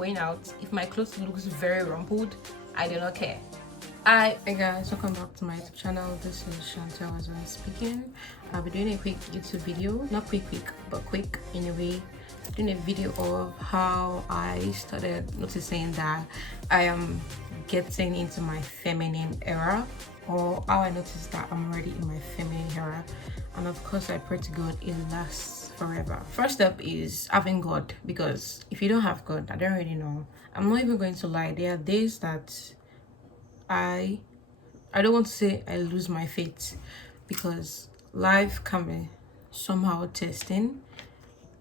going out, if my clothes looks very rumpled, I do not care. Hey guys, welcome back to my YouTube channel. This is Chantel as I'm speaking. I'll be doing a quick YouTube video, not quick but quick in a way, doing a video of how I started noticing that I am getting into my feminine era, or how I noticed that I'm already in my feminine era. And of course I pray to God it lasts forever. First step is having God, because if you don't have God, I don't really know. I'm not even going to lie, there are days that I don't want to say I lose my faith, because life can be somehow testing.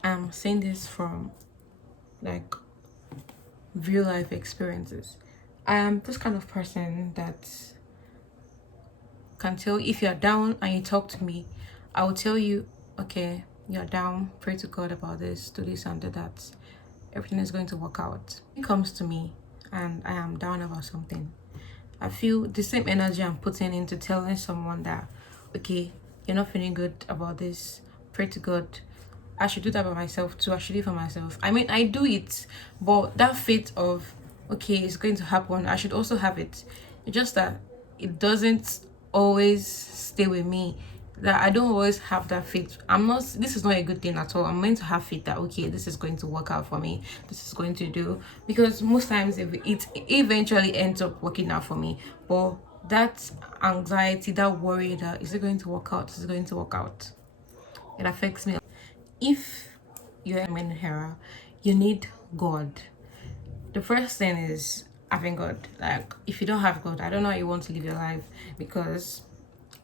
I'm saying this from like real life experiences. I am this kind of person that can tell if you're down and you talk to me, I will tell you, okay, you're down, pray to God about this, do this and do that. Everything is going to work out. It comes to me and I am down about something, I feel the same energy I'm putting into telling someone that, okay, you're not feeling good about this, pray to God. I should do that by myself too. I should do it for myself. I mean, I do it, but that faith of, okay, it's going to happen, I should also have it. It's just that it doesn't always stay with me, that I don't always have that faith. This is not a good thing at all. I'm meant to have faith that, okay, this is going to work out for me, this is going to do, because most times if it eventually ends up working out for me, but that anxiety, that worry, that is it going to work out, is it going to work out, it affects me. If you're in Hera, you need God. The first thing is having God. Like, if you don't have God, I don't know how you want to live your life, because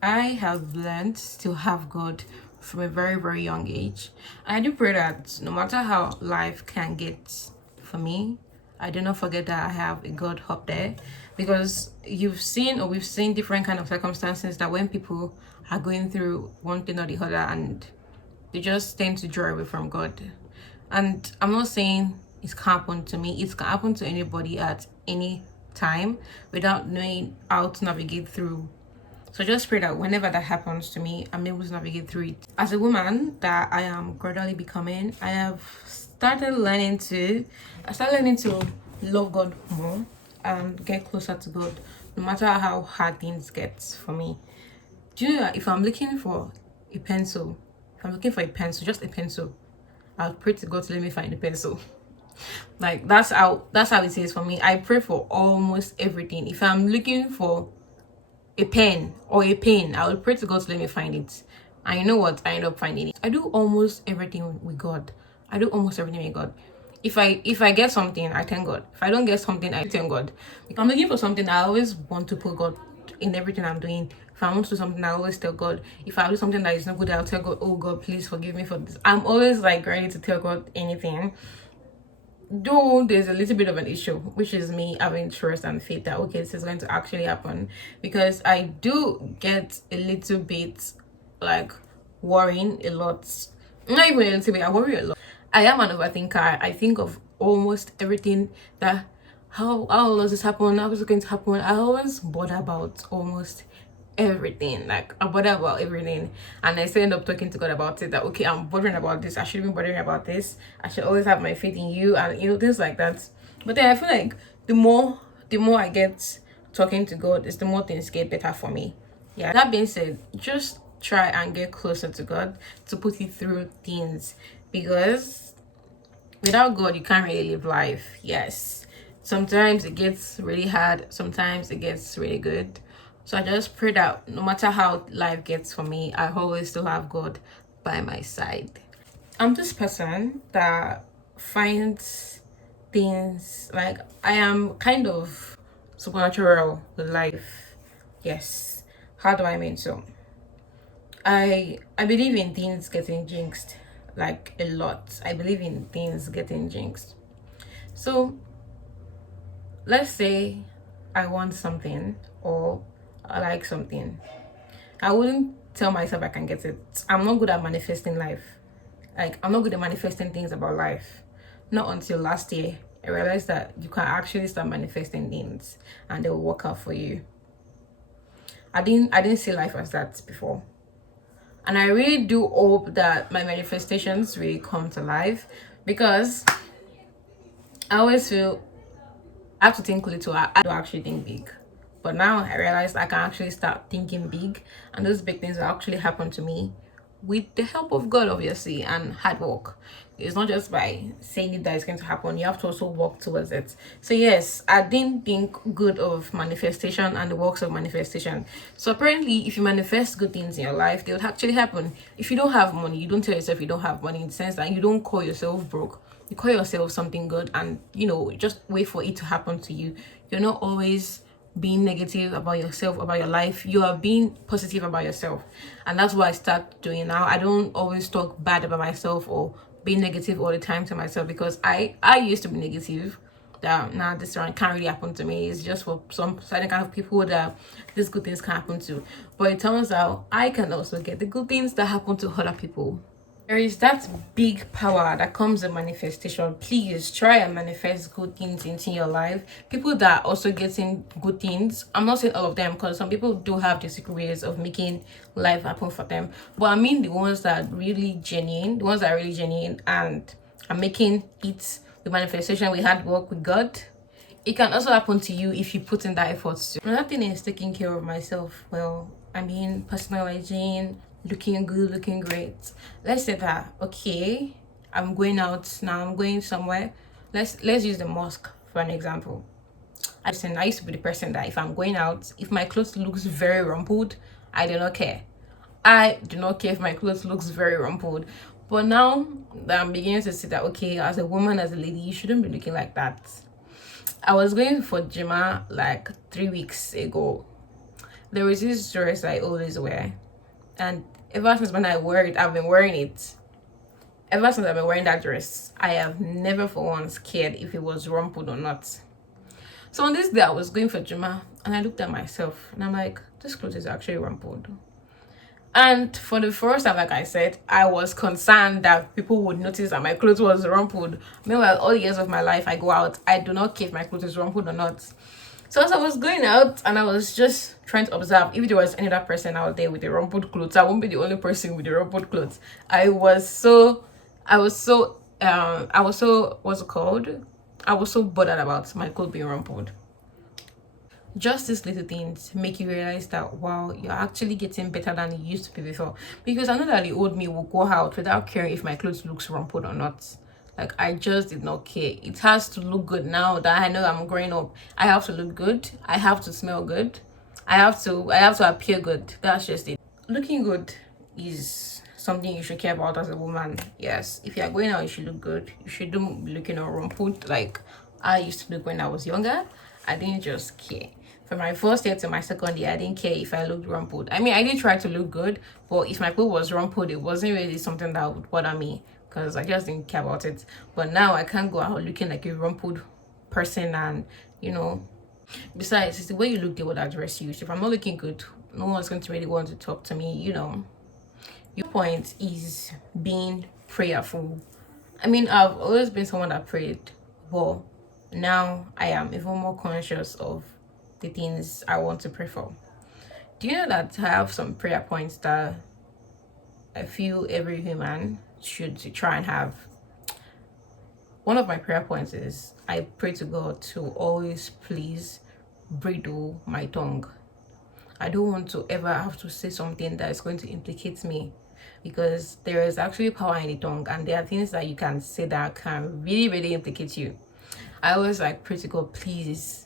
I have learned to have God from a very young age. I do pray that no matter how life can get for me, I do not forget that I have a God up there, because we've seen different kind of circumstances that when people are going through one thing or the other, and they just tend to draw away from God. And I'm not saying it can happen to me, it can happen to anybody at any time without knowing how to navigate through. So just pray that whenever that happens to me, I'm able to navigate through it. As a woman that I am gradually becoming, I started learning to love God more and get closer to God, no matter how hard things get for me. Do you know that if I'm looking for a pencil, just a pencil, I'll pray to God to let me find the pencil. Like, that's how it is for me. I pray for almost everything. If I'm looking for a pen or a pen, I will pray to God to let me find it. And you know what? I end up finding it. I do almost everything with God. If I get something, I thank God. If I don't get something, I thank God. If I'm looking for something, I always want to put God in everything I'm doing. If I want to do something, I always tell God. If I do something that is not good, I'll tell God, oh God, please forgive me for this. I'm always like ready to tell God anything. Though there's a little bit of an issue, which is me having trust and faith that, okay, this is going to actually happen, because I do get a little bit like worrying a lot. Not even a little bit, I worry a lot. I am an overthinker. I think of almost everything, that how does this happen, how is it going to happen. I always bother about almost everything. Like, I bother about everything, and I still end up talking to God about it, that, okay, I'm bothering about this, I shouldn't be bothering about this, I should always have my faith in you, and things like that. But then I feel like the more I get talking to God, is the more things get better for me. Yeah, that being said, just try and get closer to God to put you through things, because without God you can't really live life. Yes, sometimes it gets really hard, sometimes it gets really good. So I just pray that no matter how life gets for me, I always still have God by my side. I'm this person that finds things, like, I am kind of supernatural with life. Yes. How do I mean so? I believe in things getting jinxed, like, a lot. I believe in things getting jinxed. So let's say I want something, or I like something. I wouldn't tell myself I can get it. I'm not good at manifesting life. Like, I'm not good at manifesting things about life. Not until last year I realized that you can actually start manifesting things and they will work out for you. I didn't see life as that before. And I really do hope that my manifestations really come to life, because I always feel I have to think little. I don't actually think big. But now I realized I can actually start thinking big, and those big things will actually happen to me with the help of God, obviously, and hard work. It's not just by saying it that it's going to happen, you have to also work towards it. So, yes, I didn't think good of manifestation and the works of manifestation. So, apparently, if you manifest good things in your life, they would actually happen. If you don't have money, you don't tell yourself you don't have money, in the sense that you don't call yourself broke. You call yourself something good, and just wait for it to happen to you. You're not always being negative about yourself, about your life. You are being positive about yourself, and that's what I start doing now. I don't always talk bad about myself or be negative all the time to myself, because I used to be negative. That now this one can't really happen to me. It's just for some certain kind of people that these good things can happen to. But it turns out I can also get the good things that happen to other people. There is that big power that comes in manifestation. Please try and manifest good things into your life. People that are also getting good things, I'm not saying all of them, because some people do have the secret ways of making life happen for them. But I mean the ones that are really genuine, the ones that are really genuine and are making it the manifestation we had work with God. It can also happen to you if you put in that effort too. Another thing is taking care of myself. Well, I mean, personal hygiene, looking good, looking great. Let's say that, okay, I'm going out now, I'm going somewhere. Let's use the mosque for an example. I used to be the person that if I'm going out, if my clothes looks very rumpled, I do not care. I do not care if my clothes looks very rumpled. But now that I'm beginning to see that, okay, as a woman, as a lady, you shouldn't be looking like that. I was going for Jima like 3 weeks ago. There was this dress I always wear, and ever since when I wear it, I've been wearing it. Ever since I've been wearing that dress, I have never for once cared if it was rumpled or not. So on this day, I was going for Juma, and I looked at myself, and I'm like, this clothes is actually rumpled. And for the first time, like I said, I was concerned that people would notice that my clothes was rumpled. Meanwhile, all the years of my life, I go out, I do not care if my clothes is rumpled or not. So as I was going out and I was just trying to observe if there was any other person out there with the rumpled clothes, I won't be the only person with the rumpled clothes. I was so, what's it called? I was so bothered about my clothes being rumpled. Just these little things make you realize that wow, you're actually getting better than you used to be before. Because I know that the old me will go out without caring if my clothes looks rumpled or not. Like I just did not care. It has to look good now that I know I'm growing up. I have to look good. I have to smell good. I have to appear good. That's just it. Looking good is something you should care about as a woman. Yes, if you're going out, you should look good. You shouldn't be looking all rumpled like I used to look when I was younger. I didn't just care. From my first year to my second year, I didn't care if I looked rumpled. I mean, I did try to look good, but if my clothes was rumpled, it wasn't really something that would bother me because I just didn't care about it. But now I can't go out looking like a rumpled person, and you know, besides, it's the way you look, they would address you. So if I'm not looking good, no one's going to really want to talk to me. Your point is being prayerful. I mean, I've always been someone that prayed, but now I am even more conscious of the things I want to pray for. Do you know that I have some prayer points that I feel every human should try and have? One of my prayer points is I pray to God to always please bridle my tongue. I don't want to ever have to say something that is going to implicate me, because there is actually power in the tongue, and there are things that you can say that can really, really implicate you. I always pray to God, please,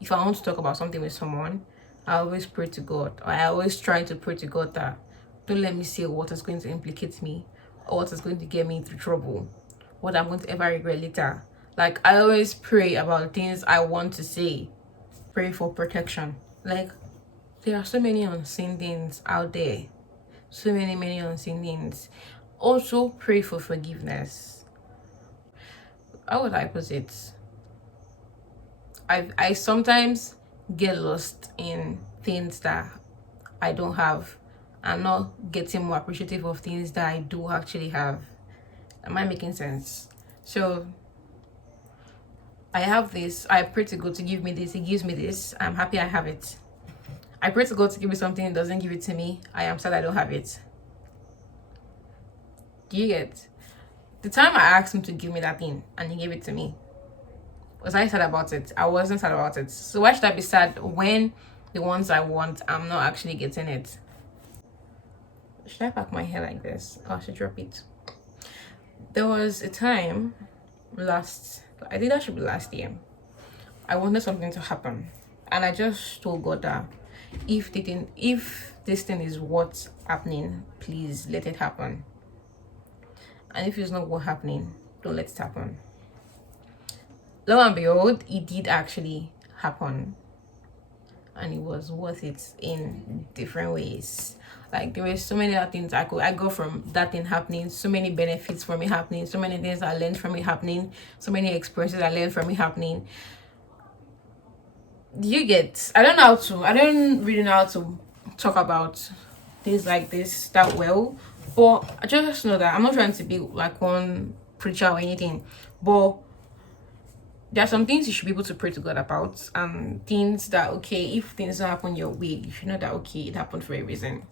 if I want to talk about something with someone, I always pray to God, or I always try to pray to God that don't let me say what is going to implicate me or what is going to get me into trouble, what I'm going to ever regret later. Like I always pray about things I want to say. Pray for protection. Like there are so many unseen things out there. So many unseen things. Also pray for forgiveness. How would I put it? I sometimes get lost in things that I don't have, and not getting more appreciative of things that I do actually have. Am I making sense? So I have this, I pray to God to give me this, He gives me this, I'm happy I have it. I pray to God to give me something, He doesn't give it to me, I am sad I don't have it. Do you get? The time I asked Him to give me that thing and He gave it to me, Was I sad about it? I wasn't sad about it. So why should I be sad when the ones I want, I'm not actually getting it? Should I pack my hair like this? Or I should drop it? There was a time I think that should be last year. I wanted something to happen. And I just told God that if this thing is what's happening, please let it happen. And if it's not what's happening, don't let it happen. Lo and behold, it did actually happen. And it was worth it in different ways. Like there were so many other things I got from that thing happening, so many benefits from it happening, so many things I learned from it happening, so many experiences I learned from it happening. You get, I don't really know how to talk about things like this that well, but I just know that I'm not trying to be like one preacher or anything, but there are some things you should be able to pray to God about, and things that, okay, if things don't happen your way, you should know that, okay, it happened for a reason.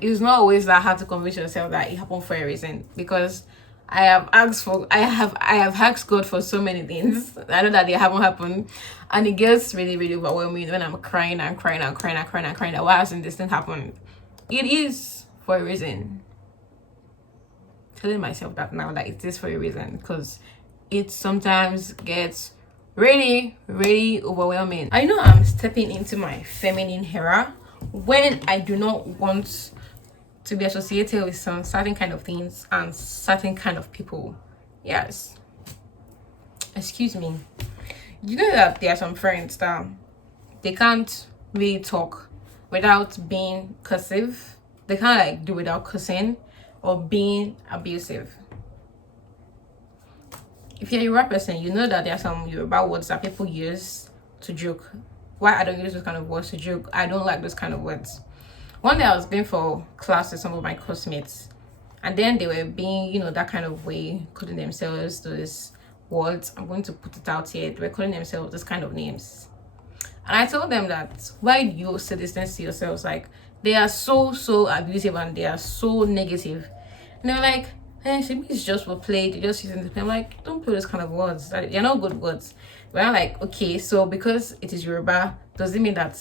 It's not always that hard to convince yourself that it happened for a reason, because I have asked God for so many things. I know that they haven't happened, and it gets really, really overwhelming when I'm crying and crying and crying and crying and crying that why hasn't this thing happened? It is for a reason. Telling myself that now, that it is for a reason, because it sometimes gets really, really overwhelming. I know I'm stepping into my feminine era when I do not want to be associated with some certain kind of things and certain kind of people. Yes. Excuse me. You know that there are some friends that they can't really talk without being cursive. They can't like do without cursing or being abusive. If you're a Yoruba person, you know that there are some Yoruba words that people use to joke. Why I don't use those kind of words to joke? I don't like those kind of words. One day I was going for class with some of my classmates, and then they were being, that kind of way, calling themselves those words. I'm going to put it out here. They were calling themselves this kind of names. And I told them that, why do you say this things to yourselves? Like, they are so abusive and they are so negative. And they were like, hey, it's just for play. They just using the. I'm like, don't play those kind of words. They're not good words. But I'm like, okay, so because it is Yoruba, does it mean that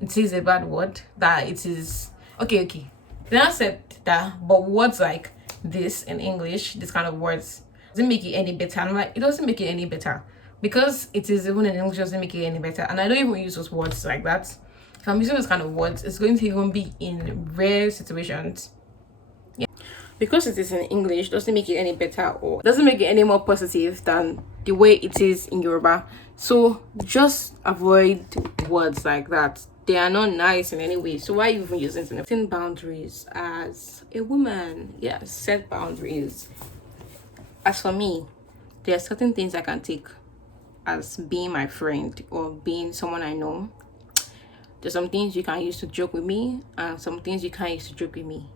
it is a bad word? That it is okay. Then I said that, but words like this in English, this kind of words, doesn't make it any better. I'm like, it doesn't make it any better. Because it is even in English doesn't make it any better. And I don't even use those words like that. If I'm using those kind of words, it's going to even be in rare situations. Yeah. Because it is in English doesn't make it any better or doesn't make it any more positive than the way it is in Yoruba. So just avoid words like that. They are not nice in any way. So why are you even using them? Setting boundaries as a woman. Yes, set boundaries. As for me, there are certain things I can take as being my friend or being someone I know. There's some things you can use to joke with me and some things you can't use to joke with me.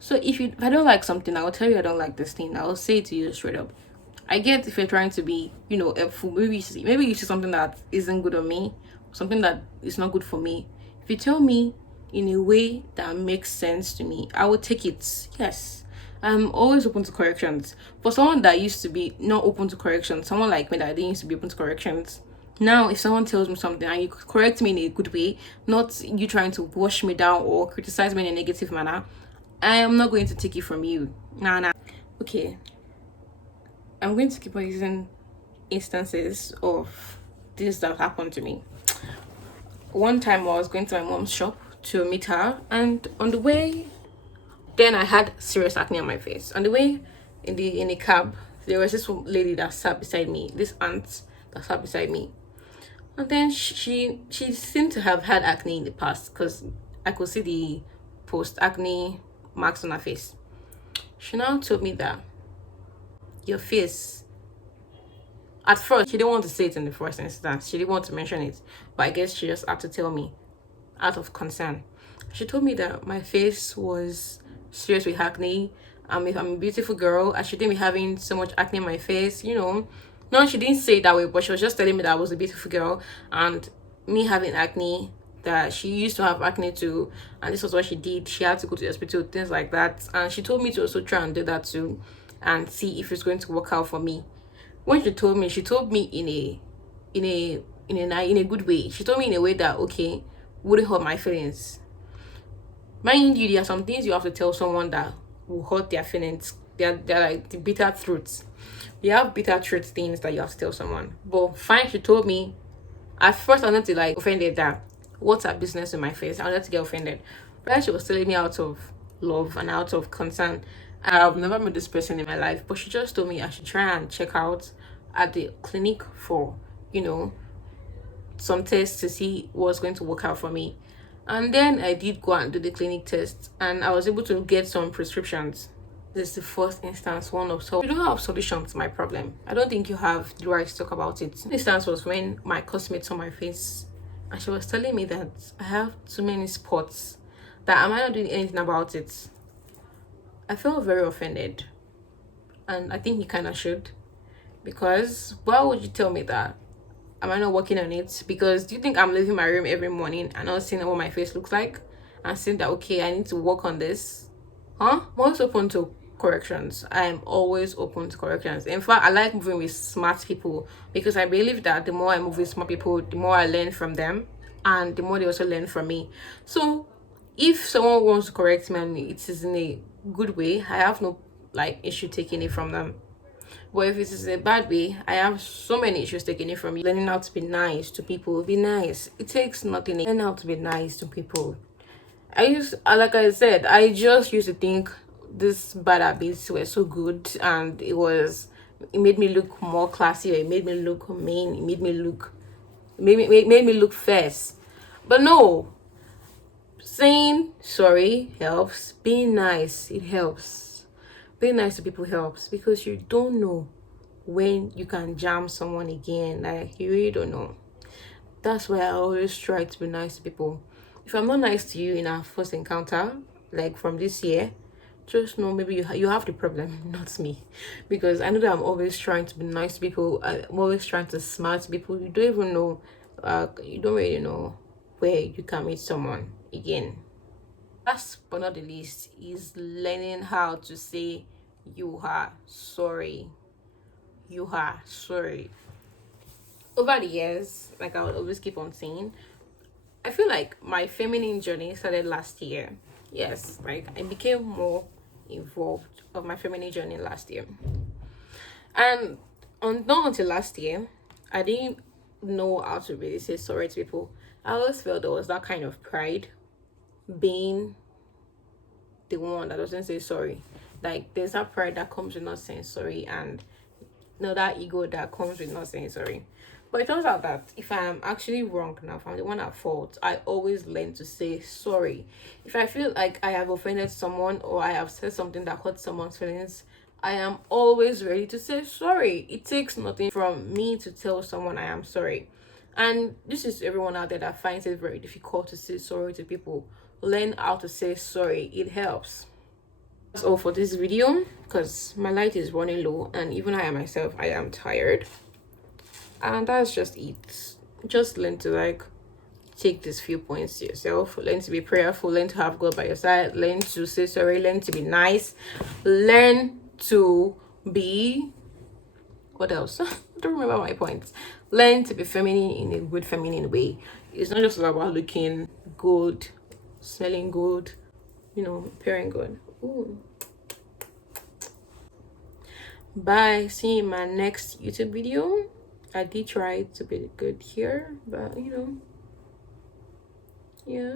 So if I don't like something, I will tell you I don't like this thing. I will say it to you straight up. I get if you're trying to be, helpful. Maybe you see something that isn't good on me, something that is not good for me. If you tell me in a way that makes sense to me, I will take it. Yes. I'm always open to corrections. For someone that used to be not open to corrections, someone like me that didn't used to be open to corrections, now if someone tells me something and you correct me in a good way, not you trying to wash me down or criticize me in a negative manner, I am not going to take it from you. Nah. Okay. I'm going to keep on using instances of things that happened to me. One time I was going to my mom's shop to meet her, and on the way, then I had serious acne on my face. On the way in the cab, there was this lady that sat beside me, this aunt that sat beside me. And then she seemed to have had acne in the past because I could see the post-acne marks on her face. She now told me that your face, at first she didn't want to say it in the first instance, she didn't want to mention it, but I guess she just had to tell me out of concern. She told me that my face was serious with acne. I'm a beautiful girl. I shouldn't be having so much acne on my face, No, she didn't say it that way, but she was just telling me that I was a beautiful girl and me having acne, that she used to have acne too, and this was what she did. She had to go to the hospital, things like that. And she told me to also try and do that too and see if it's going to work out for me. When she told me in a in a good way. She told me in a way that okay wouldn't hurt my feelings. Mind you, there are some things you have to tell someone that will hurt their feelings. They're like the bitter truths. You have bitter truth things that you have to tell someone. But fine, she told me. At first, I wanted to like offended that what's her business in my face. I wanted to get offended. But she was telling me out of love and out of concern. I've never met this person in my life, but she just told me I should try and check out at the clinic for, you know, some tests to see what's going to work out for me. And then I did go and do the clinic test, and I was able to get some prescriptions. This is the first instance, one of so you don't have solution to my problem. I don't think you have the right to talk about it. The instance was when my classmate saw my face, and she was telling me that I have too many spots, that am I not doing anything about it. I felt very offended, and I think you kind of should, because why would you tell me that? Am I not working on it? Because do you think I'm leaving my room every morning and not seeing what my face looks like and saying that okay, I need to work on this? Huh? I'm always open to corrections. I'm always open to corrections. In fact, I like moving with smart people because I believe that the more I move with smart people, the more I learn from them and the more they also learn from me. So if someone wants to correct me and it is in a good way, I have no like issue taking it from them. But if it is in a bad way, I have so many issues taking it from you. Learning how to be nice to people, be nice. It takes nothing. Learn how to be nice to people. Like I said, I just used to think this bad habits were so good, and it made me look more classy, or it made me look mean, it made me look fierce. But no, saying sorry helps. Being nice, it helps. Being nice to people helps because you don't know when you can jam someone again. Like you really don't know. That's why I always try to be nice to people. If I'm not nice to you in our first encounter, like from this year, just know maybe you have the problem, not me, because I know that I'm always trying to be nice to people. I'm always trying to smart people. You don't even know, you don't really know where you can meet someone again. Last but not the least is learning how to say you are sorry. You are sorry. Over the years, like I would always keep on saying, I feel like my feminine journey started last year. Yes, like I became more involved of my feminine journey last year. And not until last year, I didn't know how to really say sorry to people. I always felt there was that kind of pride being the one that doesn't say sorry. Like there's that pride that comes with not saying sorry, and that ego that comes with not saying sorry. But it turns out that if I'm actually wrong now, if I'm the one at fault, I always learn to say sorry. If I feel like I have offended someone or I have said something that hurt someone's feelings, I am always ready to say sorry. It takes nothing from me to tell someone I am sorry. And this is everyone out there that finds it very difficult to say sorry to people. Learn how to say sorry. It helps. That's all for this video because my light is running low and even I myself, I am tired. And that's just it. Just learn to like take these few points to yourself. Learn to be prayerful. Learn to have God by your side. Learn to say sorry. Learn to be nice. Learn to be what else? I don't remember my points. Learn to be feminine in a good feminine way. It's not just about looking good, smelling good, appearing good. Ooh. Bye. See you in my next YouTube video. I did try to be good here, but yeah.